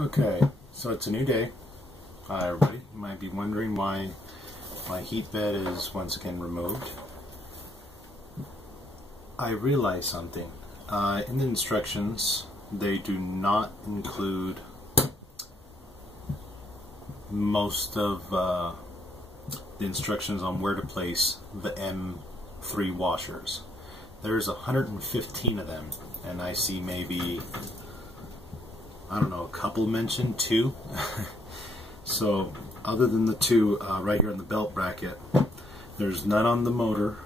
Okay, so it's a new day. Hi everybody. You might be wondering why my heat bed is once again removed. I realized something. In the instructions, they do not include most of the instructions on where to place the M3 washers. There's 115 of them, and I see maybe, I don't know, a couple mentioned, 2. So other than the 2 right here on the belt bracket, there's none on the motor,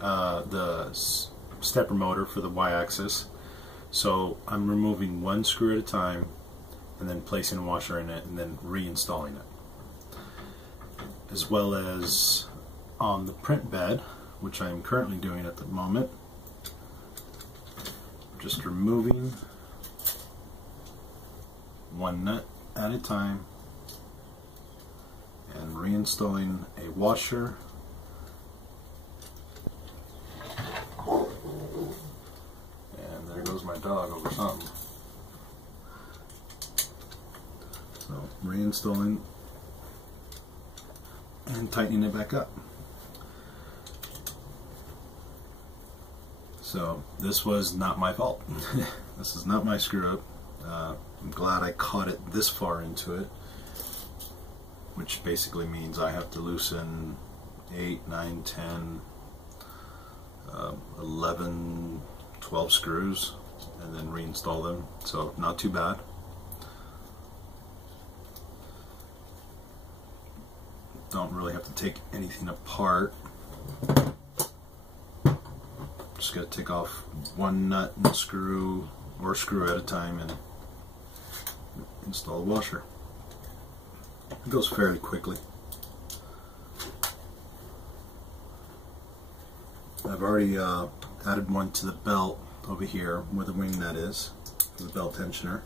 the stepper motor for the Y-axis. So I'm removing one screw at a time and then placing a washer in it and then reinstalling it. As well as on the print bed, which I'm currently doing at the moment, just removing one nut at a time and reinstalling a washer and there goes my dog over something. So reinstalling and tightening it back up. So this was not my fault. This is not my screw up. I'm glad I caught it this far into it, which basically means I have to loosen 8, 9, 10, 11, 12 screws and then reinstall them. So not too bad. Don't really have to take anything apart. Just got to take off one nut and screw, or screw at a time, and install a washer. It goes fairly quickly. I've already added one to the belt over here where the wing nut is, for the belt tensioner.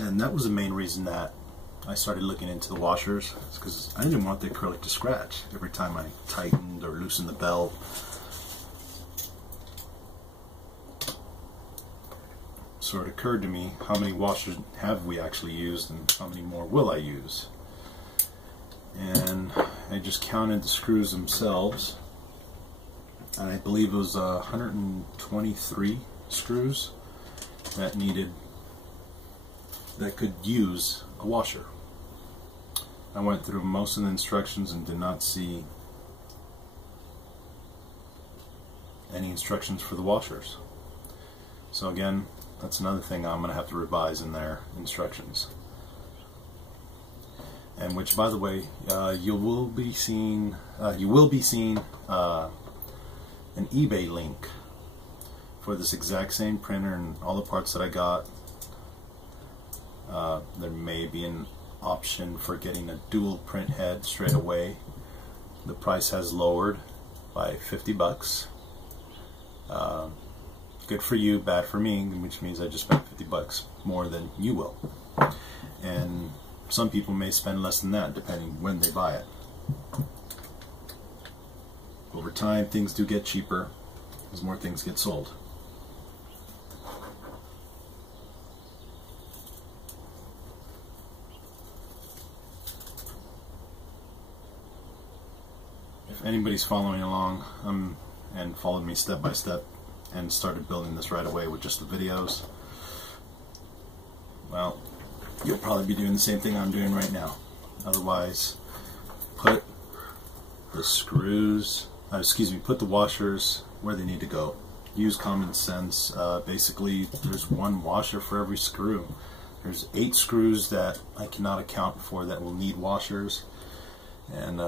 And that was the main reason that I started looking into the washers, because I didn't want the acrylic to scratch every time I tightened or loosened the belt. So it occurred to me, how many washers have we actually used and how many more will I use? And I just counted the screws themselves, and I believe it was 123 screws that could use a washer. I went through most of the instructions and did not see any instructions for the washers. So again, that's another thing I'm going to have to revise in their instructions. And which, by the way, you will be seeing an eBay link for this exact same printer and all the parts that I got. There may be an option for getting a dual print head straight away. The price has lowered by 50 bucks. Good for you, bad for me, which means I just spent 50 bucks more than you will. And some people may spend less than that depending when they buy it. Over time, things do get cheaper as more things get sold. If anybody's following along and followed me step by step and started building this right away with just the videos, well, you'll probably be doing the same thing I'm doing right now. Otherwise, put the screws, put the washers where they need to go. Use common sense. Basically, there's one washer for every screw. There's 8 screws that I cannot account for that will need washers, and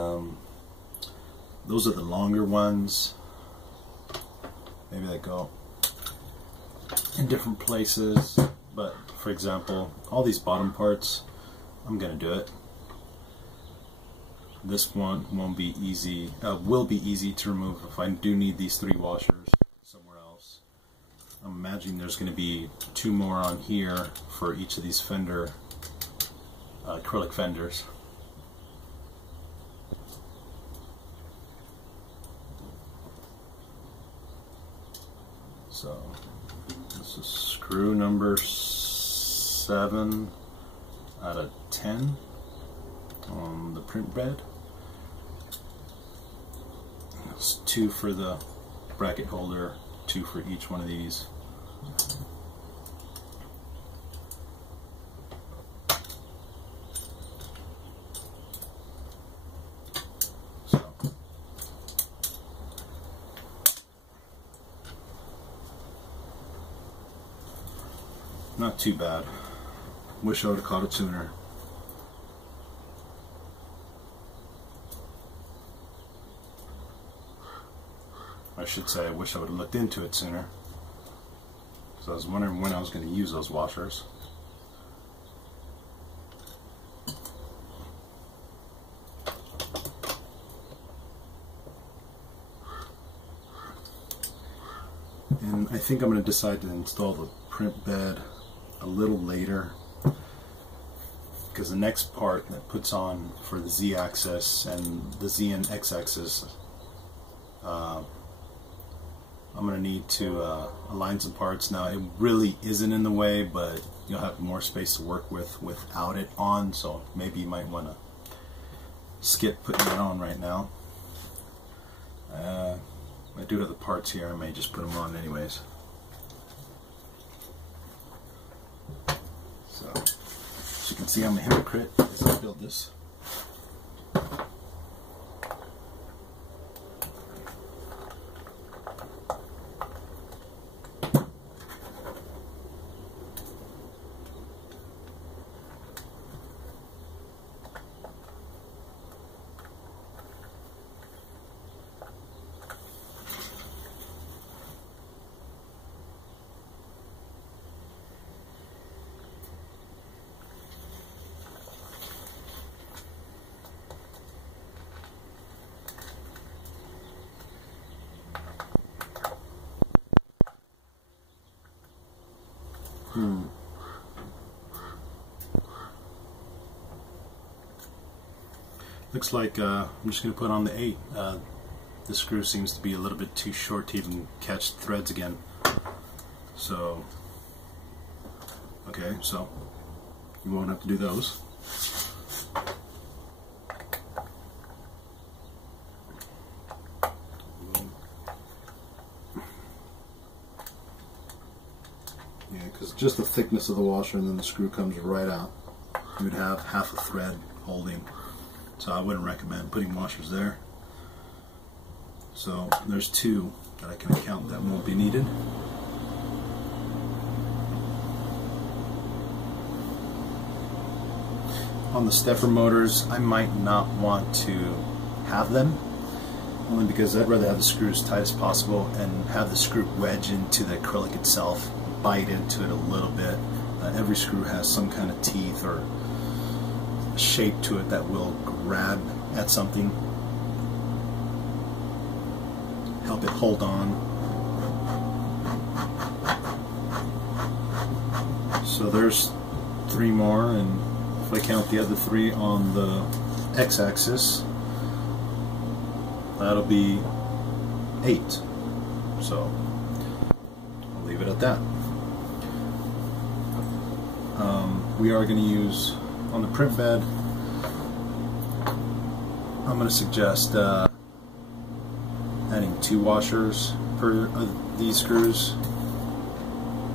those are the longer ones. Maybe they go in different places, but for example, all these bottom parts, I'm gonna do it. This one won't be easy, will be easy to remove if I do need these 3 washers somewhere else. I'm imagining there's going to be 2 more on here for each of these fender, acrylic fenders. So this is screw number 7 out of 10 on the print bed. It's 2 for the bracket holder, 2 for each one of these. Not too bad. Wish I would have caught it sooner. I should say I wish I would have looked into it sooner. So I was wondering when I was going to use those washers. And I think I'm going to decide to install the print bed a little later, because the next part that puts on for the Z-axis and the Z and X-axis, I'm going to need to align some parts. Now it really isn't in the way, but you'll have more space to work with without it on, so maybe you might want to skip putting it on right now. I do have the parts here, I may just put them on anyways. So, as you can see, I'm a hypocrite as I build this. Looks like I'm just going to put on the 8. The screw seems to be a little bit too short to even catch threads again. So, okay, so you won't have to do those. Yeah, because just the thickness of the washer and then the screw comes right out. You would have half a thread holding. So I wouldn't recommend putting washers there. So there's 2 that I can count that won't be needed. On the stepper motors, I might not want to have them, only because I'd rather have the screws tight as possible and have the screw wedge into the acrylic itself, bite into it a little bit. Every screw has some kind of teeth or shape to it that will grab at something, help it hold on. So there's 3 more, and if I count the other 3 on the X-axis, that'll be 8. So I'll leave it at that. We are going to use, on the print bed, I'm going to suggest adding 2 washers per these screws,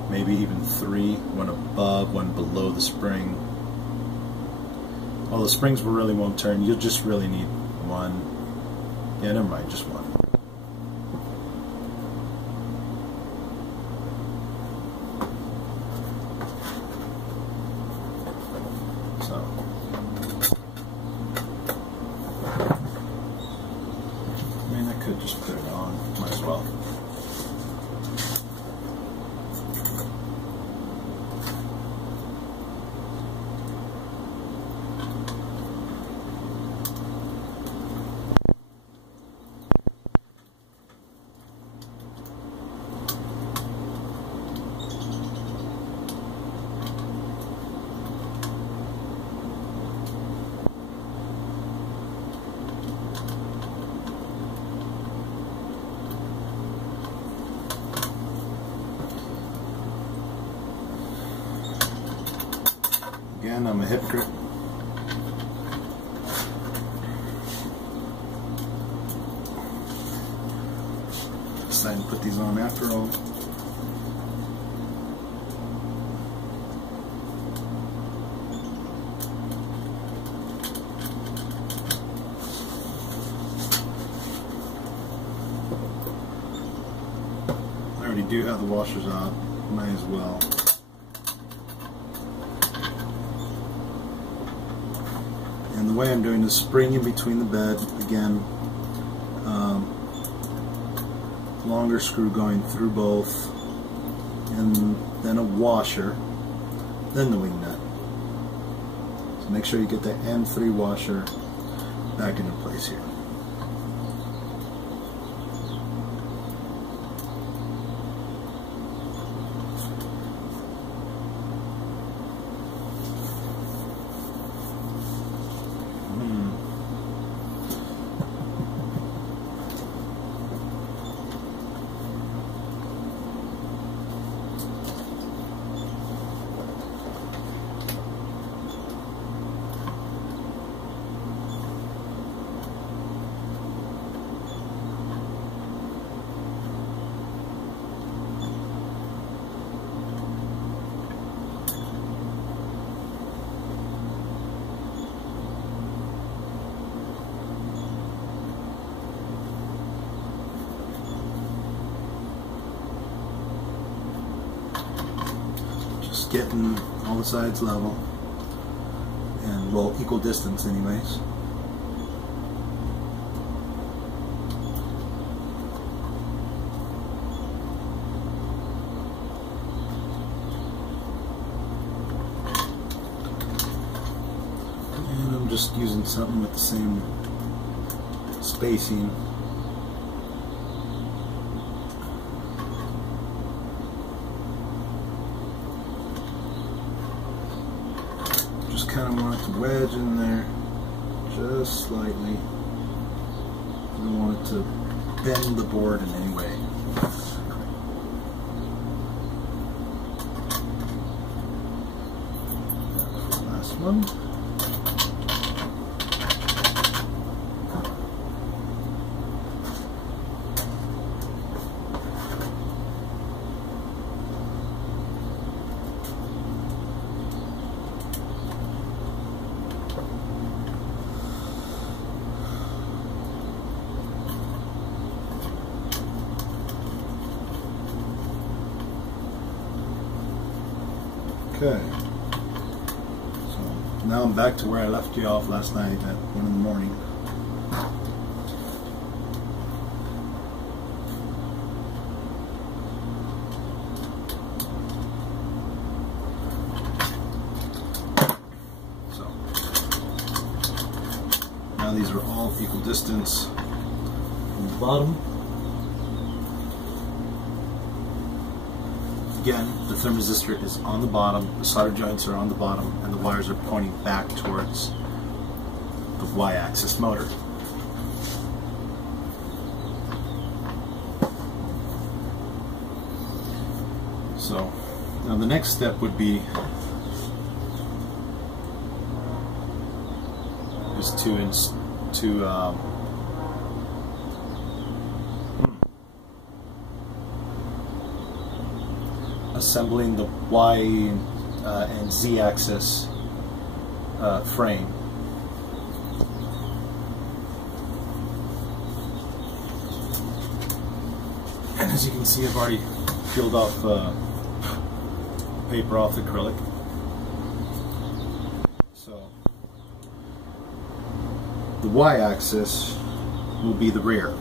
maybe even 3, one above, one below the spring. Well, the springs really won't turn, you'll just really need 1. Yeah, never mind, just 1. Just put it on, might as well. Again, I'm a hypocrite. Decided to put these on after all. I already do have the washers out, might as well. And the way I'm doing is spring in between the bed, again, longer screw going through both, and then a washer, then the wing nut. So make sure you get the M3 washer back into place here. Getting all the sides level and well equal distance anyways. And I'm just using something with the same spacing. Kind of want it to wedge in there just slightly. I don't want it to bend the board in any way. Last one. Okay, so now I'm back to where I left you off last night at 1 in the morning. So now these are all equal distance from the bottom. Again, the thermistor is on the bottom, the solder joints are on the bottom, and the wires are pointing back towards the Y-axis motor. So, now the next step would be to assembling the Y and Z axis frame. And as you can see, I've already peeled off paper off the acrylic. So the Y axis will be the rear.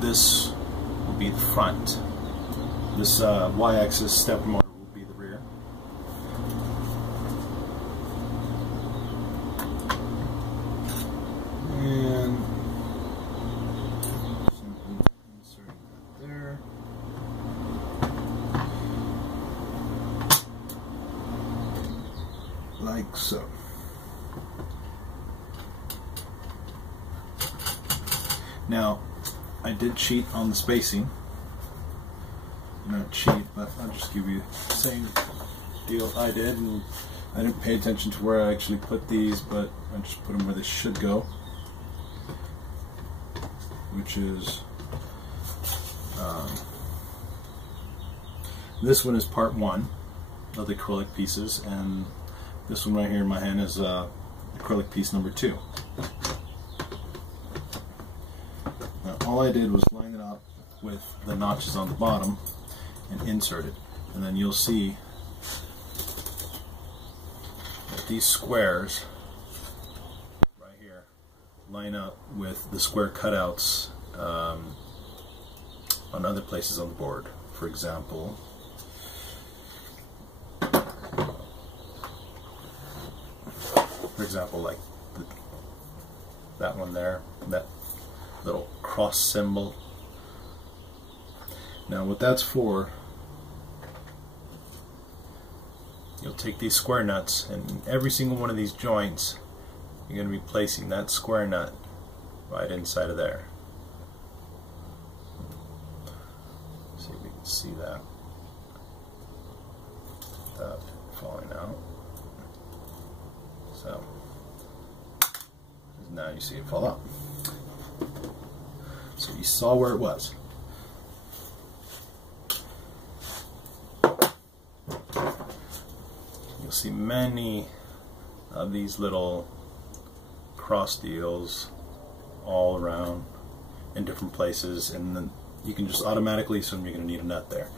This will be the front. This Y-axis step motor will be the rear. And simply inserting that there. Like so. Now, I did cheat on the spacing. Not cheat, but I'll just give you the same deal I did, and I didn't pay attention to where I actually put these, but I just put them where they should go, which is this one is part 1 of the acrylic pieces, and this one right here in my hand is acrylic piece number 2. Now all I did was line it up with the notches on the bottom and insert it, and then you'll see that these squares right here line up with the square cutouts on other places on the board. For example, like that one there, that little cross symbol. Now what that's for, you'll take these square nuts, and in every single one of these joints you're going to be placing that square nut right inside of there. See if you can see that without falling out. So now you see it fall out. So you saw where it was. You'll see many of these little cross deals all around in different places, and then you can just automatically assume you're going to need a nut there.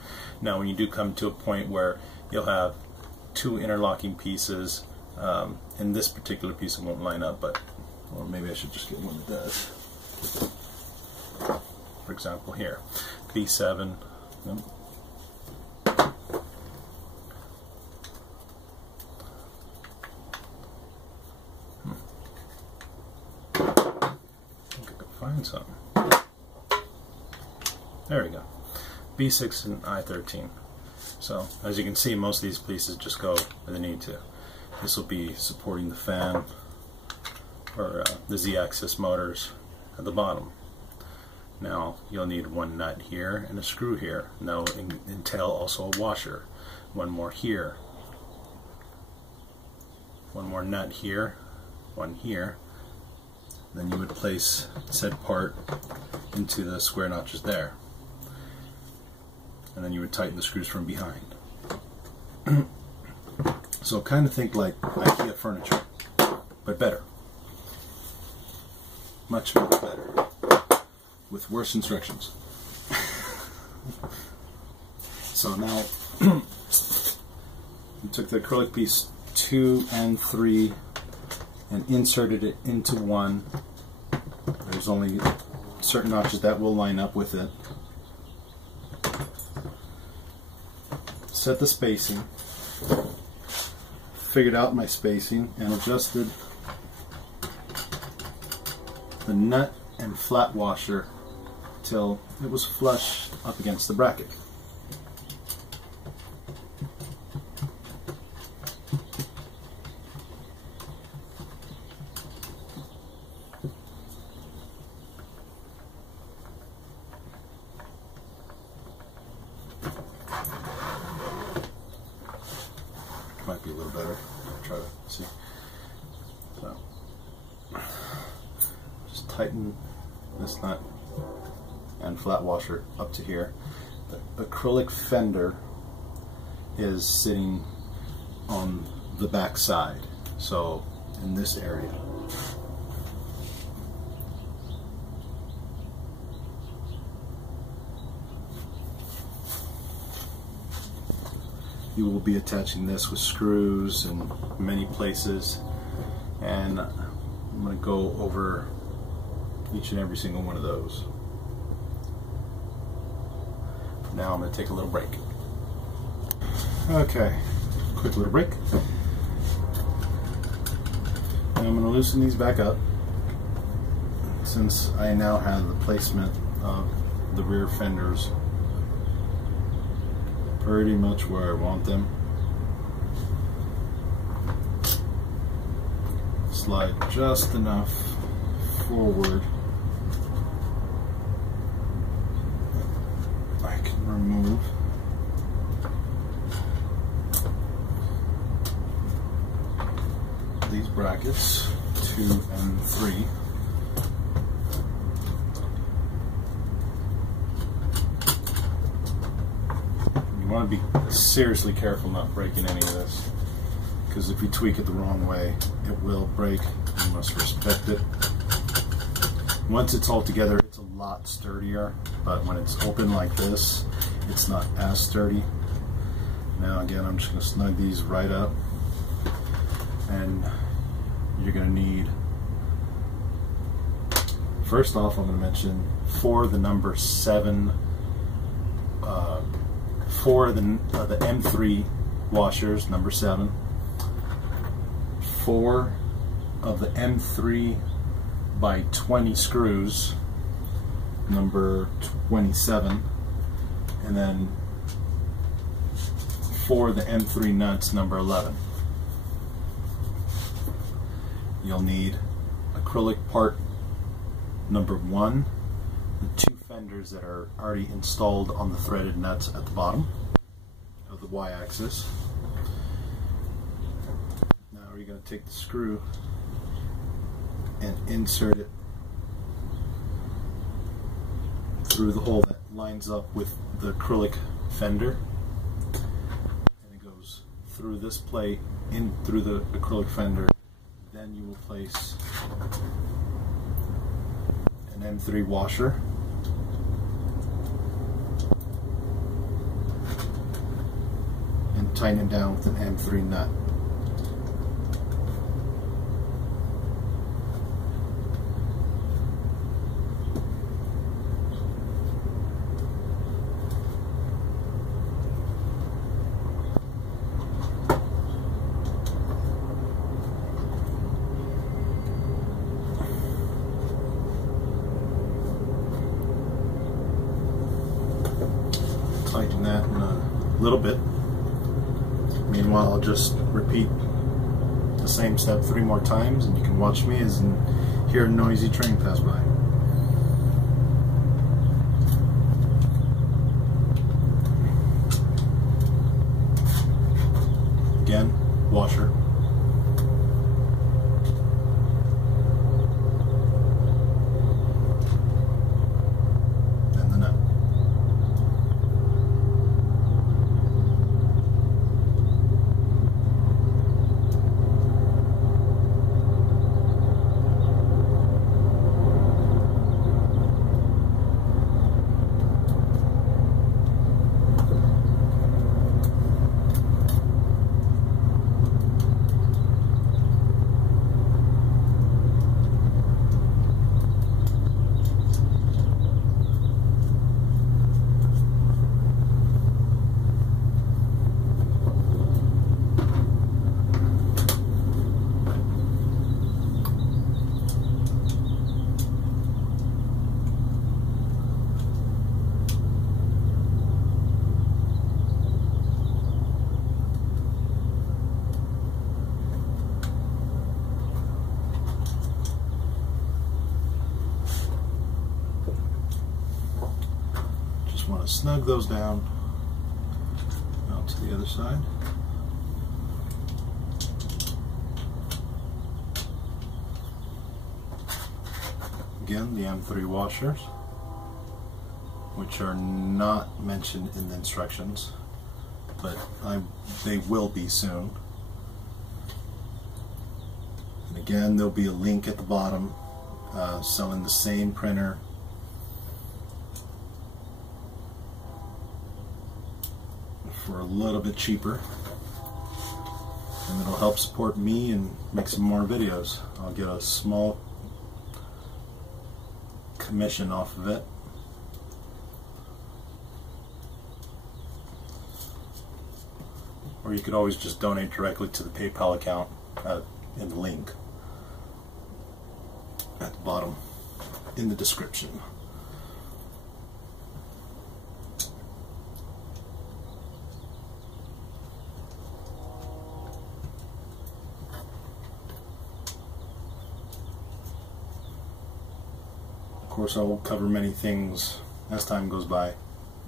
Now when you do come to a point where you'll have 2 interlocking pieces, in this particular piece it won't line up, but or maybe I should just get one that does. For example here, B7. Nope. Find something. There we go. B6 and I13. So as you can see, most of these pieces just go where they need to. This will be supporting the fan or the Z-axis motors at the bottom. Now you'll need 1 nut here and a screw here. Now entail also a washer. 1 more here. 1 more nut here. 1 here. Then you would place said part into the square notches there, and then you would tighten the screws from behind. So kind of think like IKEA furniture, but better, much better, with worse instructions. So now we took the acrylic piece 2 and 3 and inserted it into 1. There's only certain notches that will line up with it. Set the spacing, figured out my spacing, and adjusted the nut and flat washer till it was flush up against the bracket. Might be a little better. I'll try to see. So just tighten this nut and flat washer up to here. The acrylic fender is sitting on the back side, so in this area. You will be attaching this with screws in many places, and I'm going to go over each and every single one of those. Now I'm going to take a little break. Okay, quick little break. And I'm going to loosen these back up, since I now have the placement of the rear fenders pretty much where I want them. Slide just enough forward I can remove. these brackets, 2 and 3. You want to be seriously careful not breaking any of this, because if you tweak it the wrong way, it will break. You must respect it. Once it's all together, it's a lot sturdier, but when it's open like this, it's not as sturdy. Now again, I'm just going to snug these right up, and you're going to need, first off, I'm going to mention for the number 7, for the M3 washers, number 7, 4 of the M3 by 20 screws, number 27, and then 4 of the M3 nuts, number 11. You'll need acrylic part number 1, the 2 fenders that are already installed on the threaded nuts at the bottom of the Y-axis. Now you're going to take the screw and insert it through the hole that lines up with the acrylic fender, and it goes through this plate in through the acrylic fender. Then you will place an M3 washer, and tighten it down with an M3 nut. Tighten that in a little bit. Meanwhile, I'll just repeat the same step 3 more times, and you can watch me as and hear a noisy train pass by. Again, washer. Want to snug those down out to the other side. Again, the M3 washers, which are not mentioned in the instructions, but they will be soon. And again, there'll be a link at the bottom selling the same printer for a little bit cheaper, and it'll help support me and make some more videos. I'll get a small commission off of it. Or you could always just donate directly to the PayPal account in the link at the bottom in the description. Of course, I will cover many things as time goes by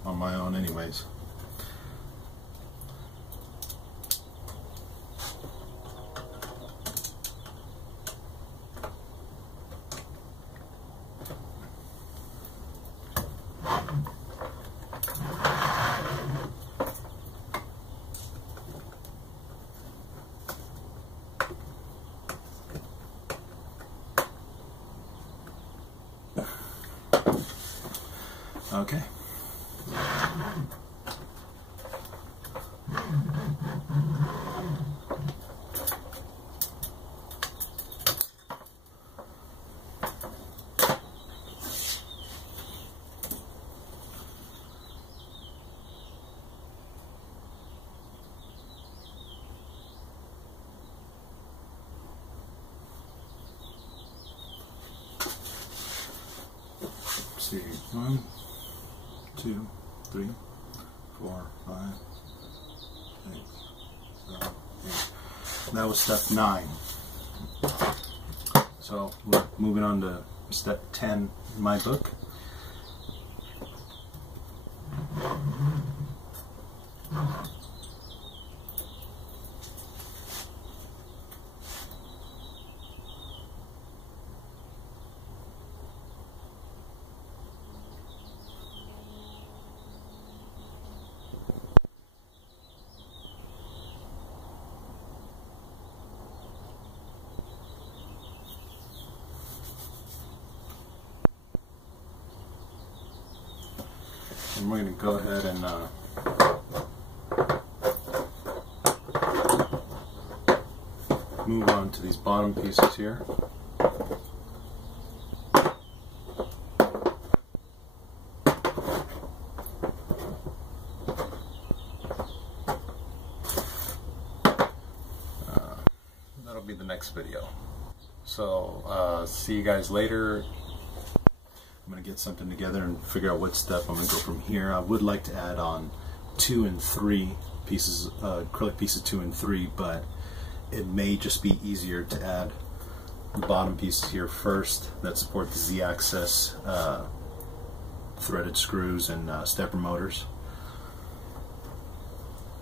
on my own anyways. Okay. See, 1, 2, 3, 4, 5, 6, 7, 8. That was step 9. So we're moving on to step 10 in my book. And we're going to go ahead and move on to these bottom pieces here. That'll be the next video. So see you guys later. I'm going to get something together and figure out what step I'm going to go from here. I would like to add on 2 and 3 pieces, acrylic pieces 2 and 3, but it may just be easier to add the bottom pieces here first that support the Z-axis threaded screws and stepper motors.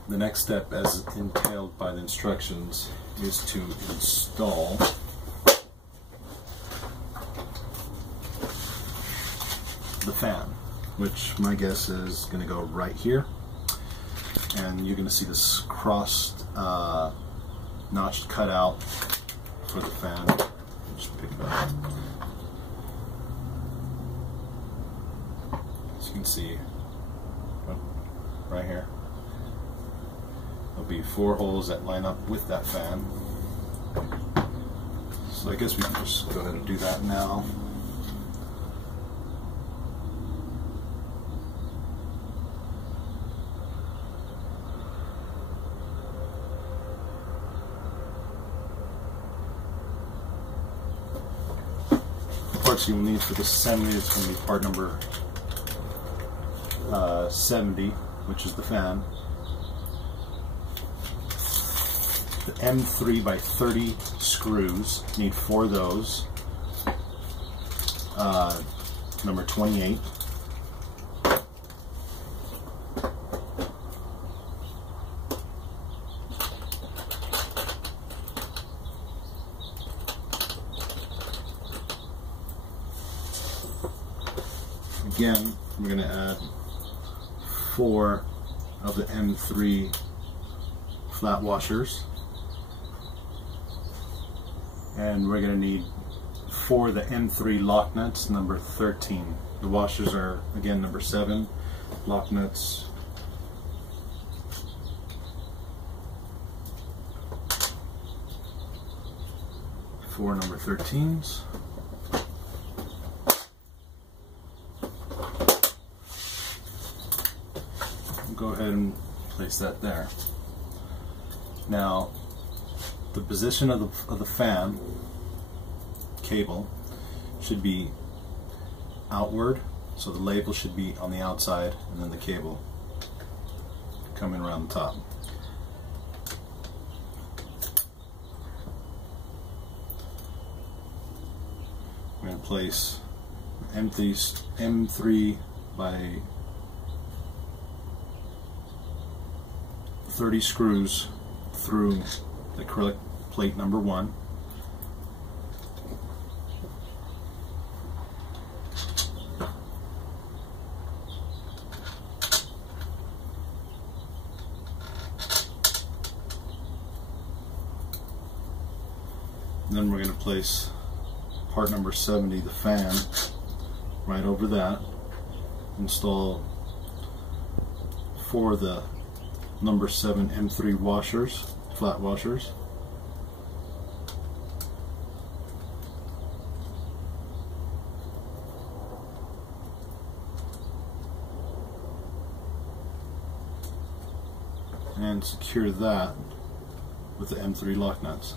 The next step, as entailed by the instructions, is to install the fan, which my guess is going to go right here, and you're going to see this crossed notched cutout for the fan. Just pick it up. As you can see, right here, there'll be 4 holes that line up with that fan. So I guess we can just go ahead and do that now. Parts you'll need for this assembly is going to be part number 70, which is the fan. The M3 by 30 screws, need 4 of those. Number 28. Again, we're going to add 4 of the M3 flat washers, and we're going to need 4 of the M3 lock nuts, number 13. The washers are again number 7, lock nuts for number 13s. Go ahead and place that there. Now, the position of the fan cable should be outward, so the label should be on the outside, and then the cable coming around the top. I'm going to place M3 by 30 screws through the acrylic plate number 1. And then we're going to place part number 70, the fan, right over that. install 4 of the number 7 M3 washers, flat washers. And secure that with the M3 lock nuts.